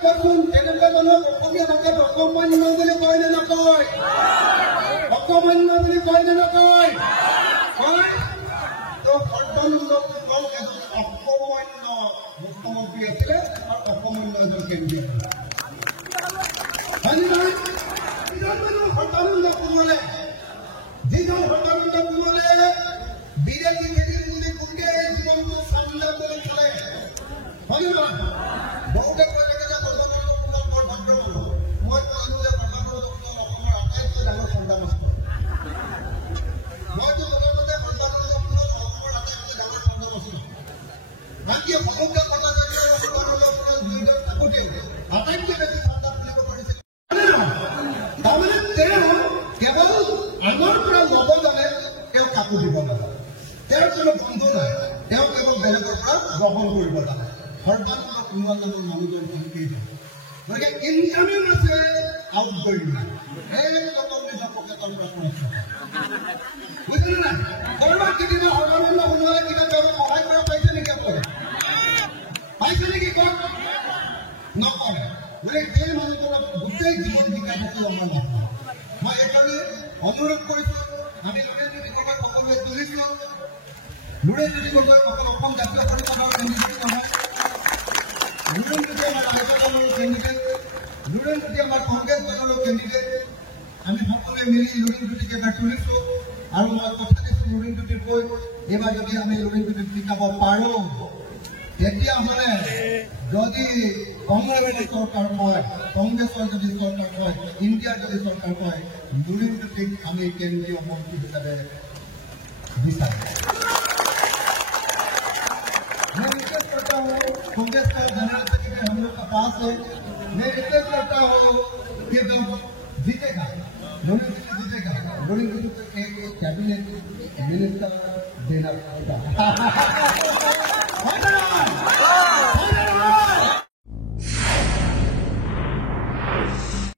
তেনেকুৱা মানুহক অসমীয়া ভাষাত অকমান্য বুলি কয় নে নকয়? অকমান্য বুলি কয় নে নকয়? কয় তো সৰ্বানন্দ সোণোৱাল এজন অকমান্য মুখ্যমন্ত্ৰী আছিলে আৰু অকমান্য এজন কেন্দ্ৰীয় হয়নে নহয়? সৰ্বানন্দ সোণোৱালে যিজন সৰ্বানন্দ সোণোৱালে বিজেপি খেলিম বুলি গোটেই জীৱনটো চান্দা কৰি চলে হয়নে নহয়? বহুতে কৈ থাকে যে সৰ্বানন্দ সোণোৱাল বৰ ভদ্ৰ মানুহ। মই কৈছো যে সৰ্বানন্দ সোণোৱাল অসমৰ আটাইতকৈ ডাঙৰ সন্তান আছে। মইতো জনালো যে সৰ্বানন্দ সোণোৱাল অসমৰ আটাইতকৈ ডাঙৰ সন্তান আছে। বাকী সকলোকে কথা কৈছে সৰ্বানন্দ সোণোৱাল দুয়োজন থাকোঁতে আটাইতকৈ বেছি সন্তান বুলিব পাৰিছিল। তাৰমানে তেওঁ কেৱল আমাৰ পৰা ল'ব জানে, তেওঁ কাকো দিব নাজানে। তেওঁৰ কোনো বন্ধু নাই, তেওঁ কেৱল বেলেগৰ পৰা গ্ৰহণ কৰিব জানে। সৰ্বানন্দ সোণোৱাল নামৰ মানুহজন তেনেকেই যায়। গতিকে ইনকামিং আছে, আউটগয়িং নাই। একদম নিজৰ পকেটৰ পৰা খৰচ নহয়। বুজিলে নাই? কৰবাত কেতিয়াবা সৰ্বানন্দ সোণোৱালে কিবা তেওঁক সহায় কৰা পাইছে নেকি? কৰে পাইছে নেকি? কওক নকৰে। গতিকে সেই মানুহজনক গোটেই জীৱন শিকাই থাকি আমাৰ লাভ নাই। মই এইকাৰণে অনুৰোধ কৰিছোঁ, আমি লুৰেণজ্যোতি গগৈ সকলোৱে তুলিছোঁ। লুৰেণজ্যোতি গগৈ অকল অসম জাতীয় পৰিষদৰ কেন্দ্ৰীয় নহয়, লুৰেণজ্যোতি আমাৰ ৰাজ্যপালৰ কেন্দ্ৰীয়, লুৰেণজ্যোতি আমাৰ কংগ্ৰেছ দলৰ কেন্দ্ৰীয়। আমি সকলোৱে মিলি লুৰেণজ্যোতিক এবাৰ তুলিছোঁ আৰু মই কথা দিছোঁ লুৰেণজ্যোতিৰ কৈ এইবাৰ যদি আমি লুৰেণজ্যোতিক জিকাব পাৰোঁ, তেতিয়াহ'লে যদি কংগ্ৰেছৰ চৰকাৰ হয়, কংগ্ৰেছৰ যদি চৰকাৰ হয়, ইণ্ডিয়াৰ যদি চৰকাৰ হয়, লুৰেণজ্যোতিক আমি কেন্দ্ৰীয় মন্ত্ৰী হিচাপে বিচাৰোঁ। मैं रिक्वेस्ट करता हूँ कांग्रेस का जनरल सेक्रेटरी हम लोग का पास है, मैं रिक्वेस्ट करता हूँ कि जब जीतेगा लुरेणज्योति जीतेगा, लुरेणज्योति को एक कैबिनेट मिनिस्टर देना होगा।